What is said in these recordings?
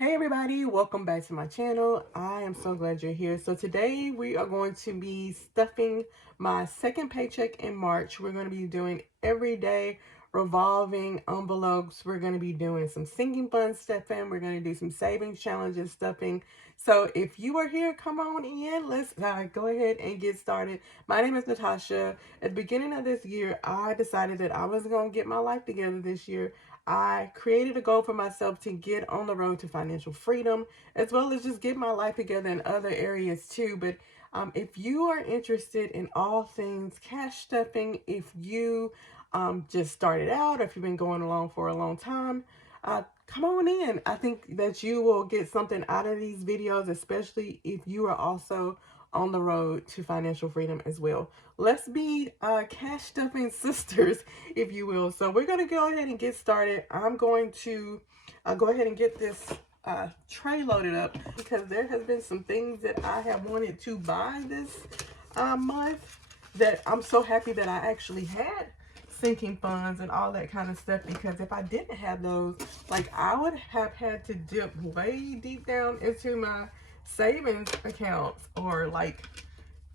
Hey everybody, welcome back to my channel. I am so glad you're here. So today we are going to be stuffing my second paycheck in March. We're going to be doing everyday revolving envelopes. We're going to be doing some sinking fund stuffing. We're going to do some savings challenges stuffing. So if you are here, come on in. Let's go ahead and get started. My name is Natasha. At the beginning of this year, I decided that I was going to get my life together this year. I created a goal for myself to get on the road to financial freedom, as well as just get my life together in other areas too. But if you are interested in all things cash stuffing, if you just started out, or if you've been going along for a long time, come on in. I think that you will get something out of these videos, especially if you are also on the road to financial freedom as well. Let's be cash stuffing sisters, if you will. So we're going to go ahead and get started. I'm going to go ahead and get this tray loaded up because there has been some things that I have wanted to buy this month that I'm so happy that I actually had sinking funds and all that kind of stuff, because if I didn't have those, like, I would have had to dip way deep down into my savings accounts, or like,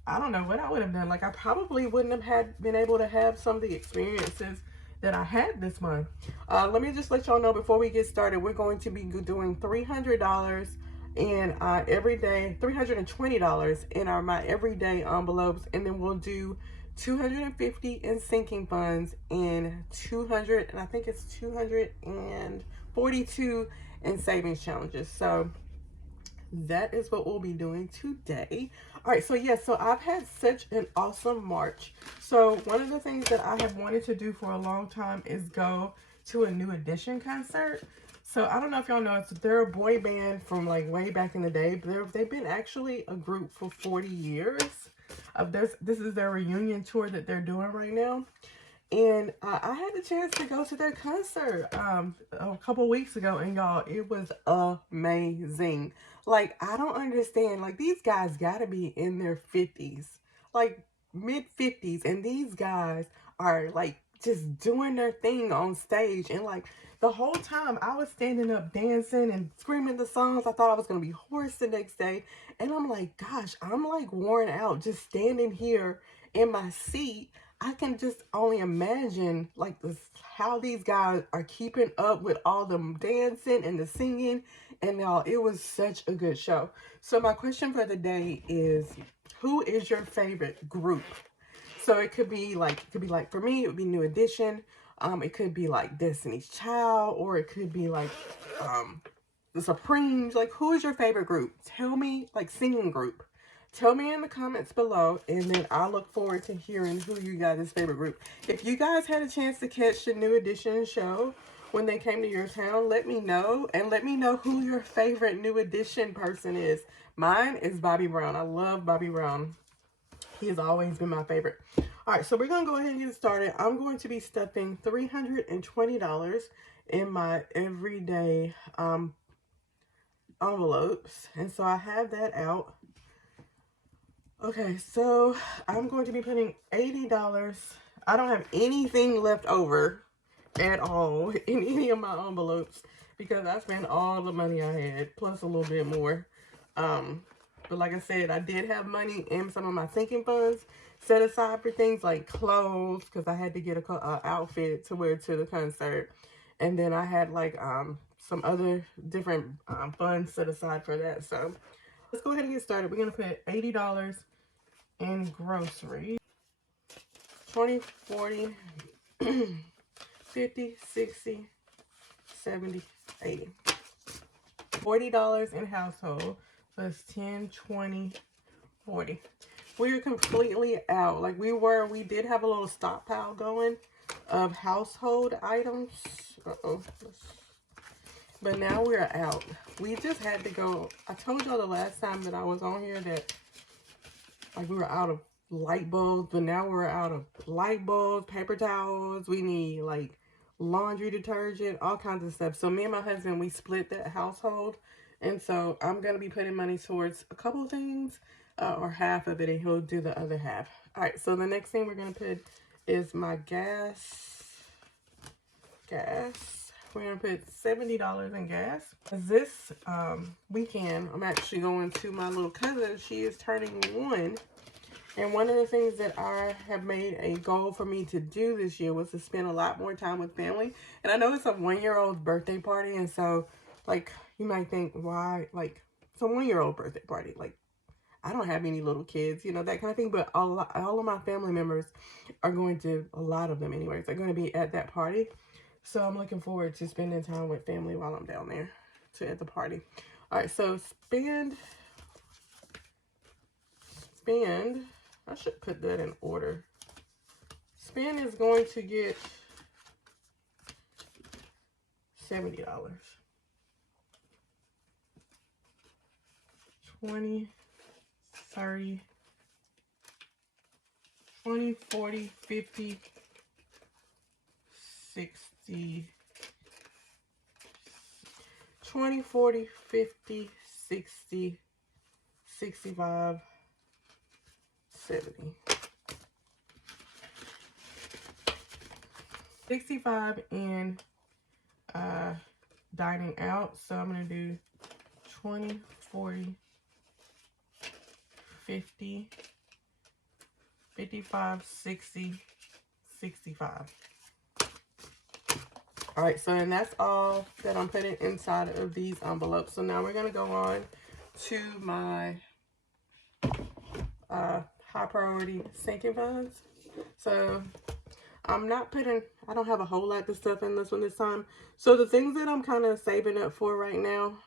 I don't know what I would have done. Like, I probably wouldn't have been able to have some of the experiences that I had this month. Let me just let y'all know before we get started, we're going to be doing $300 in everyday, $320 in my everyday envelopes, and then we'll do 250 in sinking funds and 200, and I think it's 242 in savings challenges. So that is what we'll be doing today. All right, so yes, so I've had such an awesome March. So one of the things that I have wanted to do for a long time is go to a New Edition concert. So I don't know if y'all know, they're a boy band from like way back in the day. They've been actually a group for 40 years. This is their reunion tour that they're doing right now. And I had the chance to go to their concert a couple weeks ago, and y'all, it was amazing. Like, I don't understand. Like, these guys gotta be in their 50s, like mid 50s, and these guys are like just doing their thing on stage. And like, the whole time I was standing up dancing and screaming the songs, I thought I was gonna be hoarse the next day. And I'm like, gosh, I'm like worn out just standing here in my seat. I can just only imagine like this, how these guys are keeping up with all the dancing and the singing, and all. It was such a good show. So my question for the day is, who is your favorite group? So it could be like for me, it would be New Edition. It could be like Destiny's Child, or it could be like the Supremes. Like, who is your favorite group? Tell me, like, singing group. Tell me in the comments below, and then I look forward to hearing who you guys' favorite group. If you guys had a chance to catch the New Edition show when they came to your town, let me know, and let me know who your favorite New Edition person is. Mine is Bobby Brown. I love Bobby Brown. He has always been my favorite. All right, so we're going to go ahead and get started. I'm going to be stuffing $320 in my everyday envelopes, and so I have that out. Okay, so I'm going to be putting $80. I don't have anything left over at all in any of my envelopes because I spent all the money I had plus a little bit more. But like I said, I did have money in some of my sinking funds set aside for things like clothes, because I had to get a outfit to wear to the concert. And then I had like some other different funds set aside for that. So let's go ahead and get started. We're going to put $80 in groceries. 20, 40, 50, 60, 70, 80. $40 in household plus 10, 20, 40. We're completely out. Like, we did have a little stockpile going of household items. But now we're out. We just had to go. I told y'all the last time that I was on here that like we were out of light bulbs, but now we're out of light bulbs, paper towels. We need like laundry detergent, all kinds of stuff. So me and my husband, we split that household. And so I'm going to be putting money towards a couple of things, or half of it, and he'll do the other half. All right, so the next thing we're going to put is my gas. we're gonna put $70 in gas. This weekend, I'm actually going to my little cousin. She is turning 1. And one of the things that I have made a goal for me to do this year was to spend a lot more time with family. And I know it's a 1-year-old's birthday party. And so, like, you might think, why? Like, it's a 1-year-old birthday party. Like, I don't have any little kids, you know, that kind of thing. But all of my family members are going to, a lot of them anyways, are going to be at that party. So I'm looking forward to spending time with family while I'm down there at the party. All right, so spend, I should put that in order. Spend is going to get $70. 20, 30, 20, 40, 50, 60, 20, 40, 50, 60, 65, 70. 65 in dining out. So I'm going to do 20, 40, 50, 55, 60, 65. All right, so and that's all that I'm putting inside of these envelopes. So now we're going to go on to my high priority sinking funds. So I'm not putting, I don't have a whole lot of stuff in this one this time. So the things that I'm kind of saving up for right now,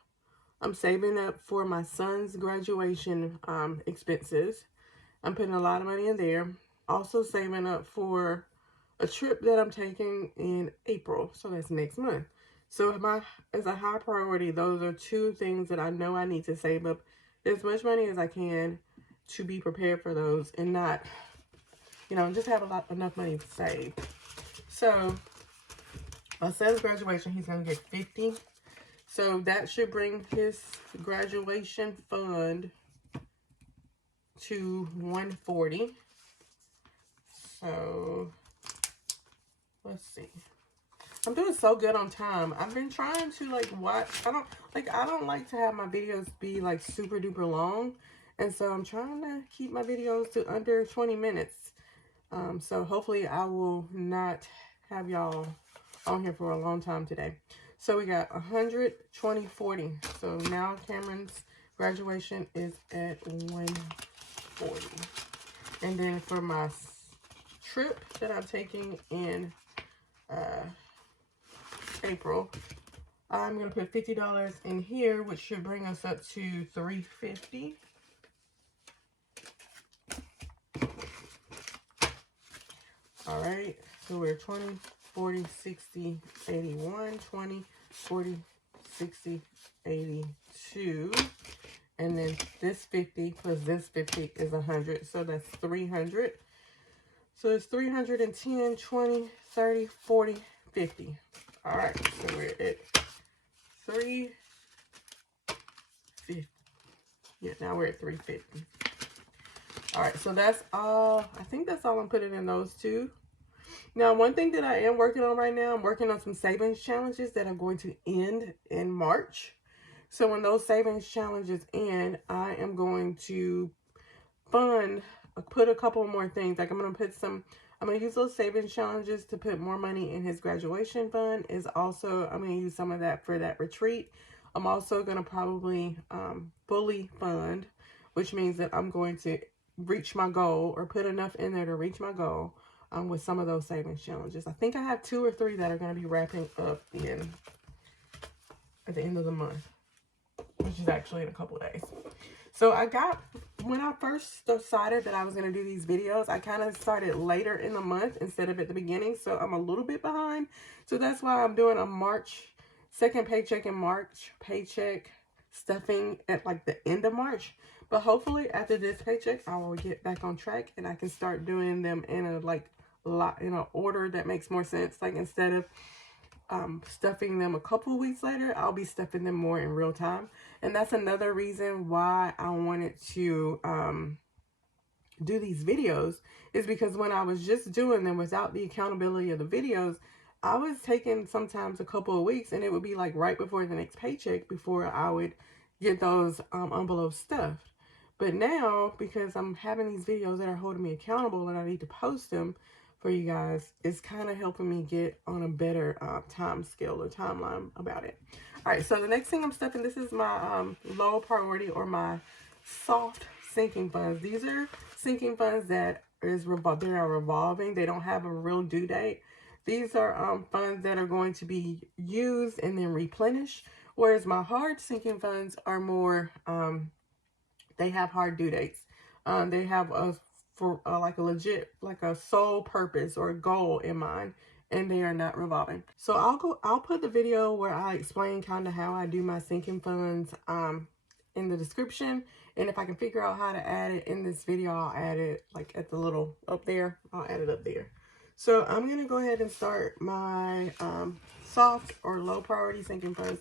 I'm saving up for my son's graduation expenses. I'm putting a lot of money in there. Also saving up for a trip that I'm taking in April. So that's next month. So as a high priority, those are 2 things that I know I need to save up as much money as I can to be prepared for those and not, you know, just have enough money to save. So my son's graduation, he's going to get 50. So that should bring his graduation fund to 140. So let's see. I'm doing so good on time. I've been trying to like watch. I don't like to have my videos be like super duper long. And so I'm trying to keep my videos to under 20 minutes. So hopefully I will not have y'all on here for a long time today. So we got 120, 40. So now Cameron's graduation is at 140. And then for my trip that I'm taking in April, I'm going to put $50 in here, which should bring us up to $350. All right, so we're 20, 40, 60, 81, 20, 40, 60, 82. And then this 50 plus this 50 is 100. So that's 300. So it's 310, 20, 30, 40, 50. All right, so we're at 350. Yeah, now we're at 350. All right, so that's all. I think that's all I'm putting in those 2. Now, one thing that I am working on right now, I'm working on some savings challenges that are going to end in March. So when those savings challenges end, I am going to put a couple more things. Like I'm going to use those savings challenges to put more money in his graduation fund. I'm going to use some of that for that retreat. I'm also going to probably fully fund, which means that I'm going to reach my goal or put enough in there to reach my goal with some of those savings challenges. I think I have 2 or 3 that are going to be wrapping up at the end of the month, which is actually in a couple of days. So when I first decided that I was going to do these videos, I kind of started later in the month instead of at the beginning. So I'm a little bit behind. So that's why I'm doing a second paycheck in March paycheck stuffing at like the end of March. But hopefully after this paycheck, I will get back on track and I can start doing them in an order that makes more sense. Like instead of stuffing them a couple weeks later, I'll be stuffing them more in real time. And that's another reason why I wanted to do these videos, is because when I was just doing them without the accountability of the videos, I was taking sometimes a couple of weeks, and it would be like right before the next paycheck before I would get those envelopes stuffed. But now, because I'm having these videos that are holding me accountable and I need to post them for you guys, it's kind of helping me get on a better time scale or timeline about it. All right, so the next thing I'm stuffing, this is my low priority or my soft sinking funds. These are sinking funds that they are revolving. They don't have a real due date. These are funds that are going to be used and then replenished, whereas my hard sinking funds are more, they have hard due dates. They have like a legit, like a sole purpose or a goal in mind, and they are not revolving. So I'll put the video where I explain kind of how I do my sinking funds in the description. And if I can figure out how to add it in this video, I'll add it like at the little up there. I'll add it up there. So I'm going to go ahead and start my soft or low priority sinking funds.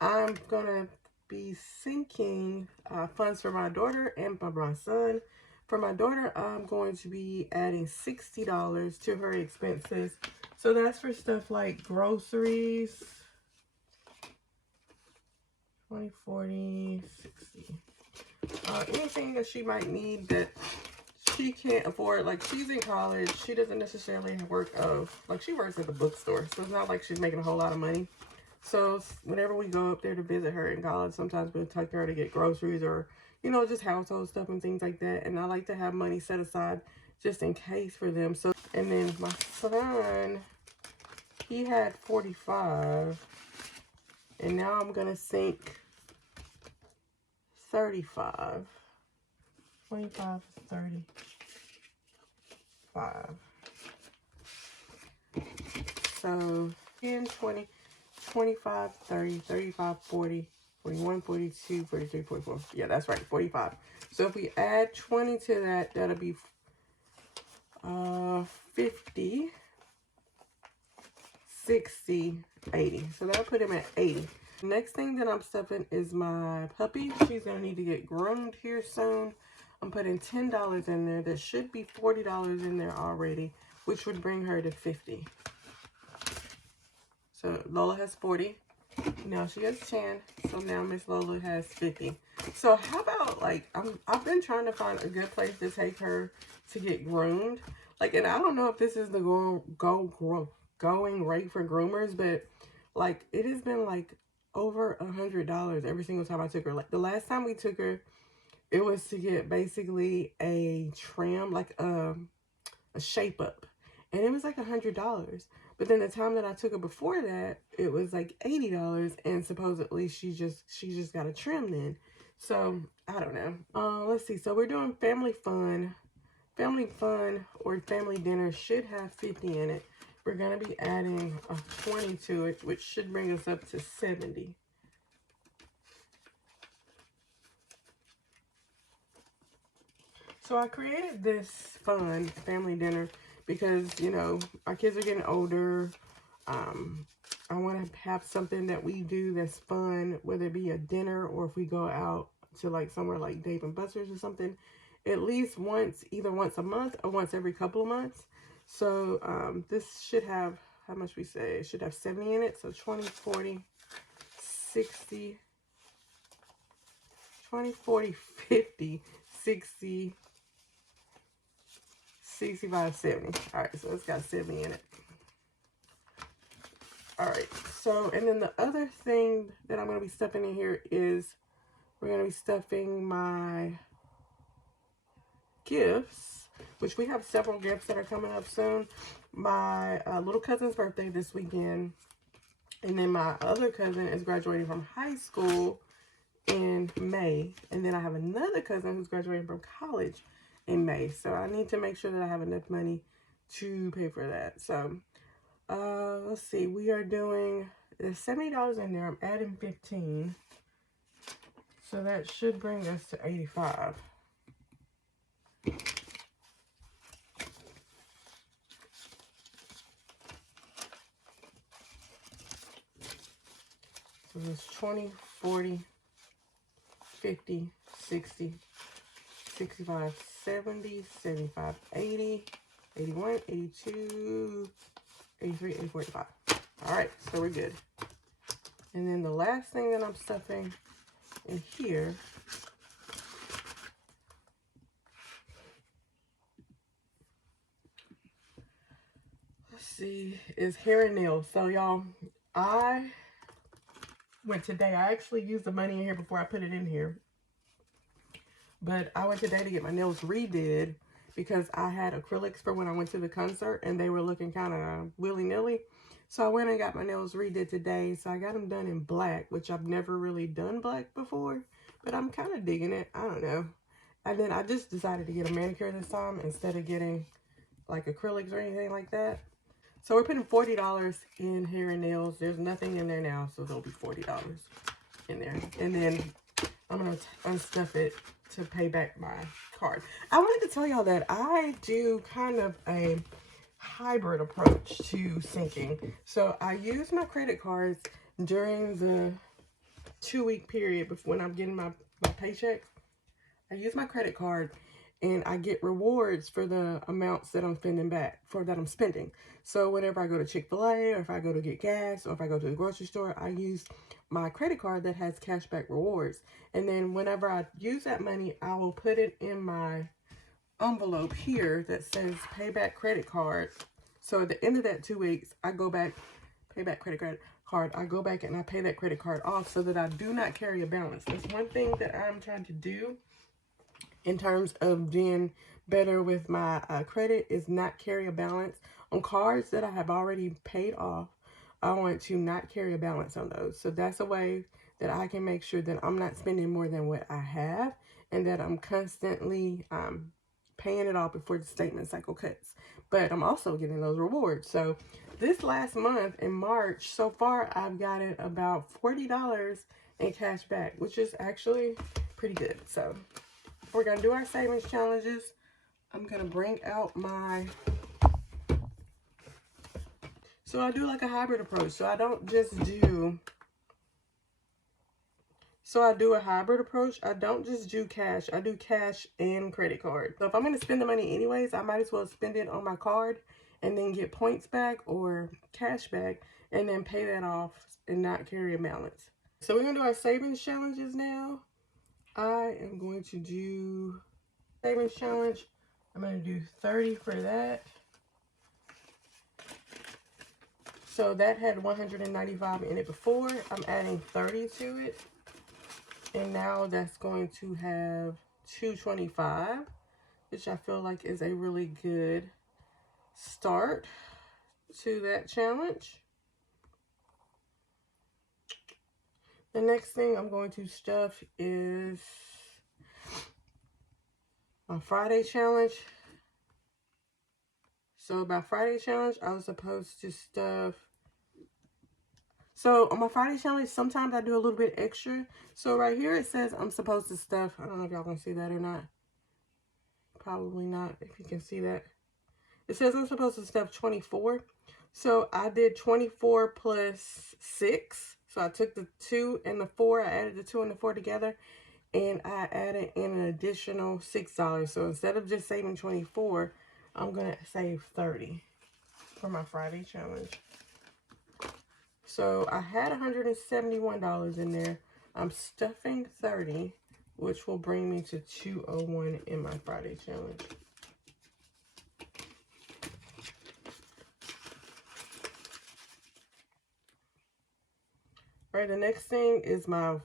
I'm going to be sinking funds for my daughter and for my son. For my daughter, I'm going to be adding $60 to her expenses. So that's for stuff like groceries, 20, 40, 60. Anything that she might need that she can't afford. Like, she's in college. She doesn't necessarily work like, she works at the bookstore. So it's not like she's making a whole lot of money. So whenever we go up there to visit her in college, sometimes we'll take her to get groceries or, you know, just household stuff and things like that. And I like to have money set aside just in case for them. So, and then my son, he had 45. And now I'm going to sink 35. 25, 35. So 10, 20, 25, 30, 35, 40, 41, 42, 43, 44. Yeah, that's right, 45. So if we add 20 to that, that'll be 50, 60, 80. So that'll put him at 80. Next thing that I'm stuffing is my puppy. She's going to need to get groomed here soon. I'm putting $10 in there. There should be $40 in there already, which would bring her to 50. So Lola has 40. Now she has 10. So now Miss Lola has 50. So how about, like, I've been trying to find a good place to take her to get groomed. Like, and I don't know if this is the going rate for groomers, but like, it has been like over $100 every single time I took her. Like, the last time we took her, it was to get basically a trim, like a shape up, and it was like $100. But then the time that I took her before that, it was like $80, and supposedly she just got a trim then. So I don't know. Let's see. So we're doing family fun. Family fun or family dinner should have 50 in it. We're going to be adding a 20 to it, which should bring us up to 70. So I created this fun family dinner because, you know, our kids are getting older. I want to have something that we do that's fun, whether it be a dinner or if we go out to like somewhere like Dave and Buster's or something, at least once, either once a month or once every couple of months. So this should have, how much we say? It should have 70 in it. So 20, 40, 60, 20, 40, 50, 60, 65, 70. All right, so it's got 70 in it. All right, so, and then the other thing that I'm going to be stuffing in here is we're going to be stuffing my gifts, which we have several gifts that are coming up soon. My little cousin's birthday this weekend, and then my other cousin is graduating from high school in May, and then I have another cousin who's graduating from college in May. So I need to make sure that I have enough money to pay for that. So let's see, we are doing, there's $70 in there. I'm adding 15, so that should bring us to 85. So there's 20, 40, 50, 60, 65, 70, 75, 80, 81, 82, 83, 84, 85. All right, so we're good. And then the last thing that I'm stuffing in here is hair and nails. So y'all, I went today. I actually used the money in here before I put it in here. But I went today to get my nails redid because I had acrylics for when I went to the concert and they were looking kind of willy-nilly. So I went and got my nails redid today. So I got them done in black, which I've never really done black before. But I'm kind of digging it. I don't know. And then I just decided to get a manicure this time instead of getting like acrylics or anything like that. So we're putting $40 in hair and nails. There's nothing in there now, so there'll be $40 in there. And then I'm going to unstuff it to pay back my card. I wanted to tell y'all that I do kind of a hybrid approach to syncing. So I use my credit cards during the 2-week period before when I'm getting my paychecks. I use my credit card and I get rewards for the amounts that I'm spending. So whenever I go to Chick-fil-A or if I go to get gas or if I go to the grocery store, I use my credit card that has cashback rewards. And then whenever I use that money, I will put it in my envelope here that says payback credit card. So at the end of that 2 weeks, I go back, payback credit card. I go back and I pay that credit card off so that I do not carry a balance. That's one thing that I'm trying to do in terms of being better with my credit is not carry a balance. On cards that I have already paid off, I want to not carry a balance on those. So that's a way that I can make sure that I'm not spending more than what I have and that I'm constantly paying it off before the statement cycle cuts. But I'm also getting those rewards. So this last month in March, so far I've gotten about $40 in cash back, which is actually pretty good. So we're going to do our savings challenges. I'm going to bring out my... So I do like a hybrid approach. So I don't just do... So I do a hybrid approach. I don't just do cash. I do cash and credit card. So if I'm going to spend the money anyways, I might as well spend it on my card and then get points back or cash back and then pay that off and not carry a balance. So we're going to do our savings challenges now. I am going to do savings challenge. I'm going to do 30 for that. So that had 195 in it before. I'm adding 30 to it. And now that's going to have 225, which I feel like is a really good start to that challenge. The next thing I'm going to stuff is my Friday challenge. So my Friday challenge, I was supposed to stuff. So on my Friday challenge, sometimes I do a little bit extra. So right here it says I'm supposed to stuff. I don't know if y'all can see that or not. Probably not, if you can see that. It says I'm supposed to stuff 24. So I did 24 plus 6. So I took the 2 and the 4. I added the 2 and the 4 together. And I added in an additional $6. So instead of just saving 24, I'm going to save 30 for my Friday challenge. So I had $171 in there. I'm stuffing 30, which will bring me to 201 in my Friday challenge. All right, the next thing is my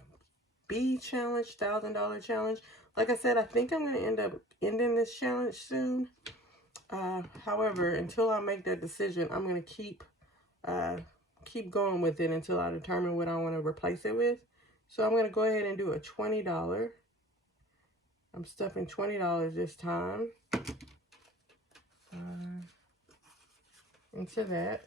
B challenge, $1,000 challenge. Like I said, I think I'm going to end up ending this challenge soon. However, until I make that decision, I'm going to keep going with it until I determine what I want to replace it with. So I'm going to go ahead and do a $20. I'm stuffing $20 this time into that.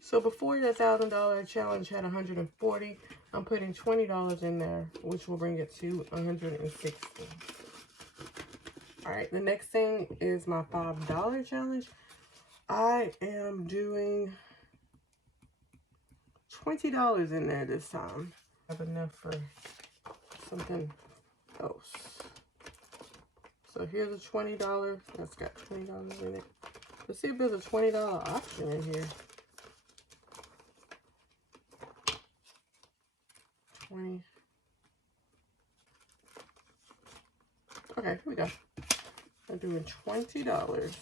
So before the $1,000 challenge had 140, I'm putting $20 in there, which will bring it to 160. All right, the next thing is my $5 challenge. I am doing $20 in there this time. I have enough for something else. So here's a $20. That's got $20 in it. Let's see if there's a $20 option in here. 20. Okay, here we go. I'm doing $20.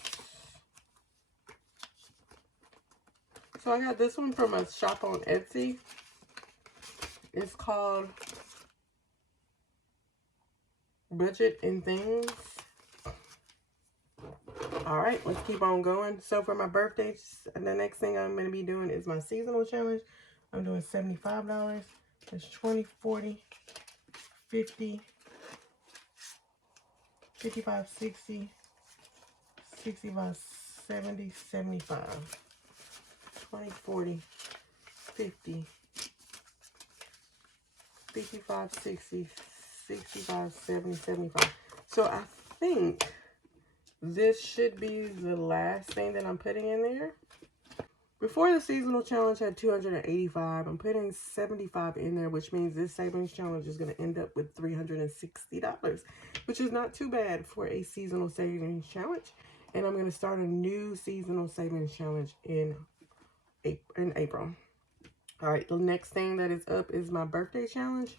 So I got this one from a shop on Etsy. It's called Budget and Things. All right, let's keep on going. So for my birthday, the next thing I'm going to be doing is my seasonal challenge. I'm doing $75. That's 20, 40, 50, 55, 60, 65, 70, 75. 20, 40, 50, 55, 60, 65, 70, 75. So I think this should be the last thing that I'm putting in there. Before the seasonal challenge had 285, I'm putting 75 in there, which means this savings challenge is going to end up with $360, which is not too bad for a seasonal savings challenge. And I'm going to start a new seasonal savings challenge in April. All right, the next thing that is up is my birthday challenge,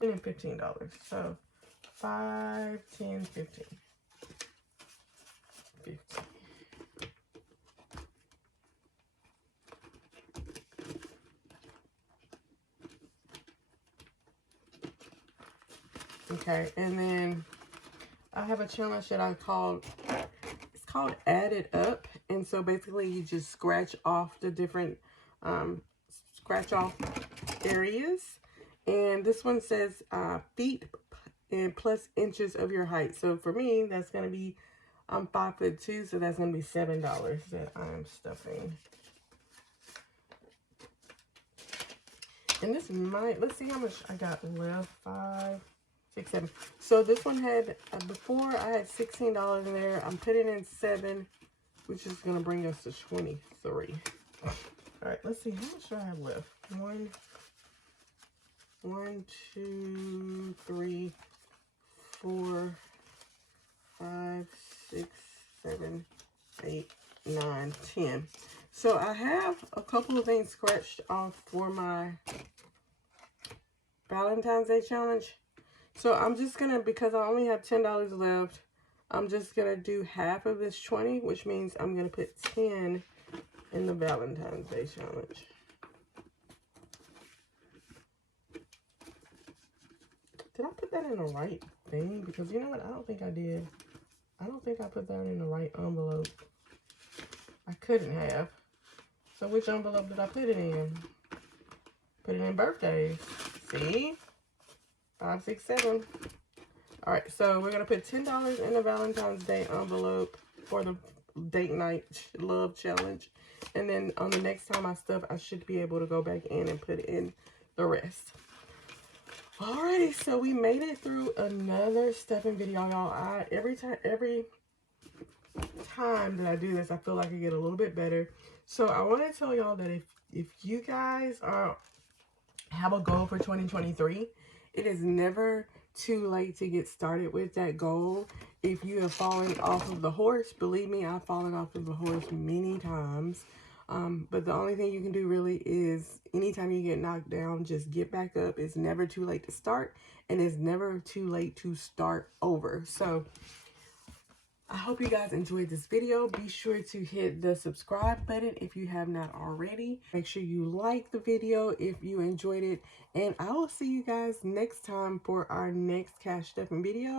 and $15. So 5, 10, 15. 15. Okay, and then I have a challenge that it's called Add It Up. And so basically you just scratch off the different, scratch off areas. And this one says feet and plus inches of your height. So for me, that's going to be, I'm 5'2", so that's going to be $7 that I'm stuffing. And this might, let's see how much I got left. 5, 6, 7. So this one had, before I had $16 in there. I'm putting in 7, which is going to bring us to 23. All right, let's see. How much do I have left? 1, 2, 3, 4, 5, 6, 7, 8, 9, 10. So I have a couple of things scratched off for my Valentine's Day challenge. So I'm just going to, because I only have $10 left, I'm just going to do half of this 20, which means I'm going to put 10 in the Valentine's Day challenge. Did I put that in the right thing? Because you know what? I don't think I did. I don't think I put that in the right envelope. I couldn't have. So which envelope did I put it in? Put it in birthdays. See? 5, 6, 7. All right, so we're going to put $10 in the Valentine's Day envelope for the date night love challenge. And then on the next time I stuff, I should be able to go back in and put in the rest. Alrighty, so we made it through another stuffing video, y'all. Every time that I do this, I feel like I get a little bit better. So I want to tell y'all that if you guys have a goal for 2023, it is never too late to get started with that goal. If you have fallen off of the horse, believe me, I've fallen off of the horse many times. But the only thing you can do really is anytime you get knocked down, just get back up. It's never too late to start, and it's never too late to start over. So I hope you guys enjoyed this video. Be sure to hit the subscribe button if you have not already. Make sure you like the video if you enjoyed it. And I will see you guys next time for our next cash stuffing video.